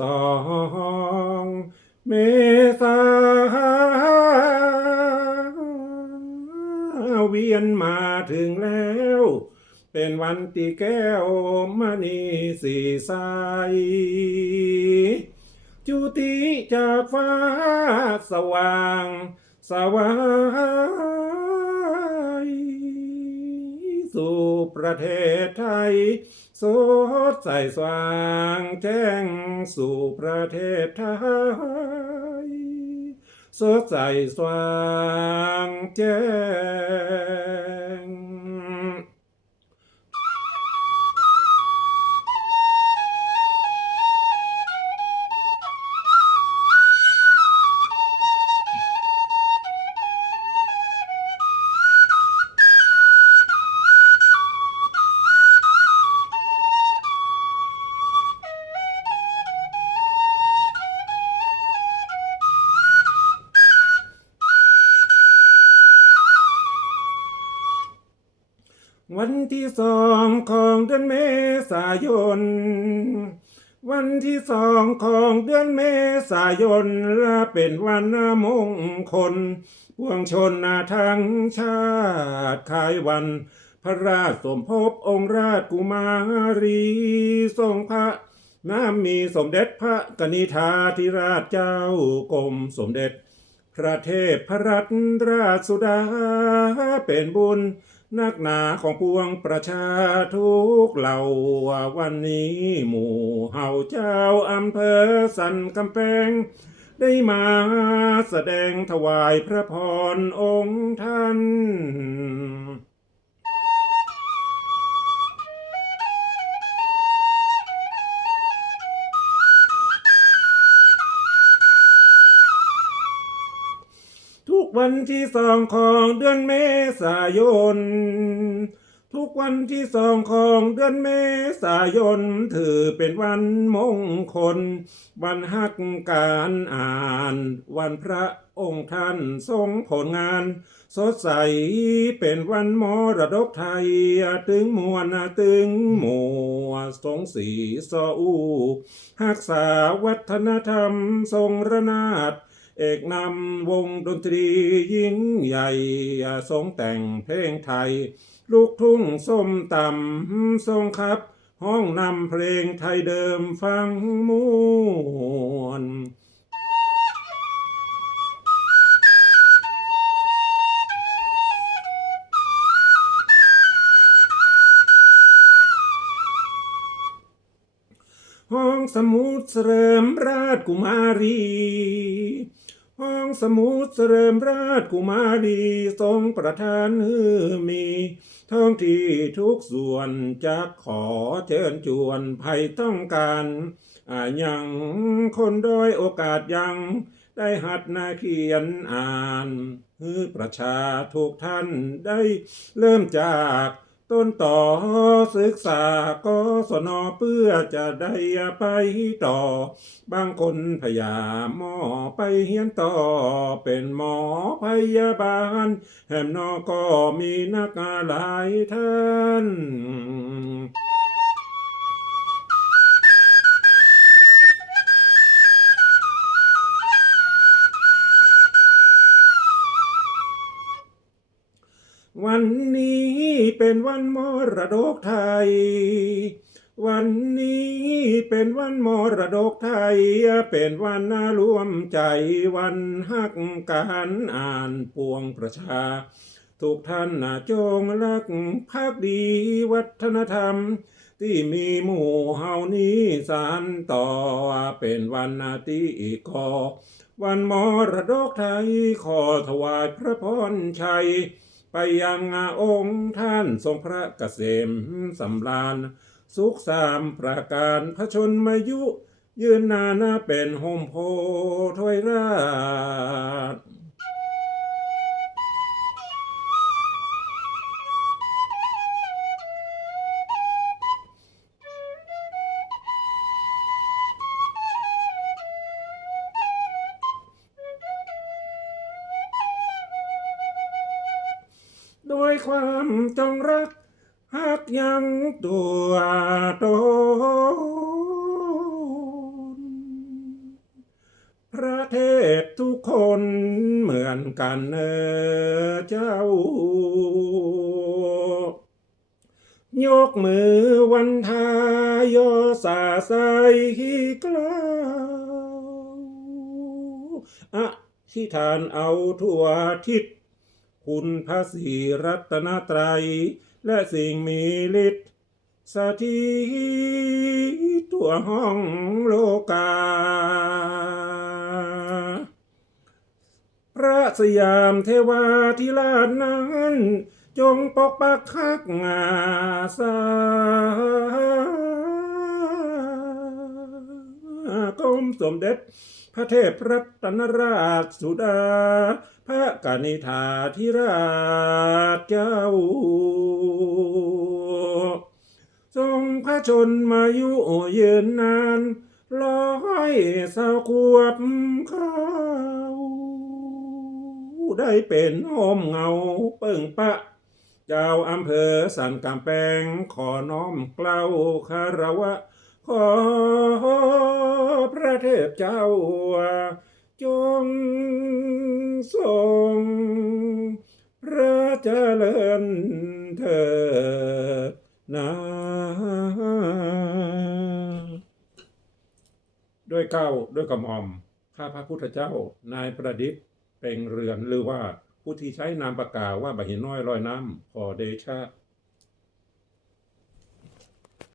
สองเมษาเวียนมาถึงแล้ว เป็นวันตีแก้วมณีสีใสจุติจากฟ้าสว่าง สว่าย ประเทศไทยสดใสสว่างแจ้งสู่ประเทศไทยสดใสสว่างแจ้ง วันที่สองของเดือนเมษายน วันที่สองของเดือนเมษายนและเป็นวันมงคลปวงชนทั้งชาติคายวัน พระราชสมภพองค์ราชกุมารีทรงพระน้ำมีสมเด็จพระกนิษฐาธิราชเจ้ากรมสมเด็จ พระเทพพระรัตนราชสุดาเป็นบุญ นักหนาของปวงประชาทุกเหล่าวันนี้หมู่เฮาเจ้าอำเภอสันกำแพงได้มาแสดงถวายพระพรองค์ท่าน วันที่สองของเดือนเมษายน ทุกวันที่สองของเดือนเมษายน ถือเป็นวันมงคล วันฮักการอ่าน วันพระองค์ท่านทรงผลงาน สดใสเป็นวันมรดกไทย ตึงมวลตึงหมัวทรงสีสออูหักษาวัฒนธรรมทรงระนาด เอกนำวงดนตรียิ่งใหญ่ทรงแต่งเพลงไทย ลูกทุ่งส้มตำทรงครับ ห้องนำเพลงไทยเดิมฟังมวนห้องสมุดเสริมราชกุมารี ห้องสมุดเสริมราชกุมารีทรงประทานฮือมีท้องที่ทุกส่วนจะขอเชิญชวนภัยต้องการอายังคนด้อยโอกาสยัง ได้หัดนาเขียนอ่านฮือประชาทุกท่านได้เริ่มจาก ต้นต่อศึกษากศนเพื่อจะได้ไปต่อ บางคนพยาหมอไปเฮียนต่อ เป็นหมอพยาบาล แหมนอก็มีนักหลายท่าน วันนี้เป็นวันมรดกไทย วันนี้เป็นวันมรดกไทย เป็นวันน่ารวมใจวันฮักการอ่านปวงประชา ทุกท่านน่ะจงรักภักดีวัฒนธรรม ที่มีหมู่เฮานี้สานต่อเป็นวันนาทีกอวันมรดกไทยขอถวายพระพรชัย ไปยังองค์ท่านทรงพระเกษมสำราญ สุขสามประการพระชนมายุ ยืนนานเป็นโฮมโพถวยราช ความจงรักหากยังตัวตนประเทศทุกคนเหมือนกันเจ้ายกมือวันทายอสาใสกล้าอะที่ทานเอาทั่วทิศ คุณพระศรีรัตนตรัย และสิ่งมีฤทธิ์สถิตทั่วห้องโลกา พระสยามเทวาธิราชนั้น จงปกปักคักงาสากรมสมเด็จ ระเทพรัตนราชสุดา พระกนิษฐาธิราชเจ้า ทรงพระชนมายุยืนนานร้อยสาวขวบเขาได้เป็นโอมเงาเปิ่งปะ เจ้าอำเภอสันกำแพงขอน้อมเกล้าคารวะ ขอ เทพเจ้า จงทรงพระเจริญเถิดนะด้วยเก้าด้วยกระหม่อม ข้าพระพุทธเจ้า นายประดิษฐ์เป่งเรือนหรือว่าผู้ที่ใช้นามปากกาว่าบะหินน้อยลอยน้ำขอเดชะ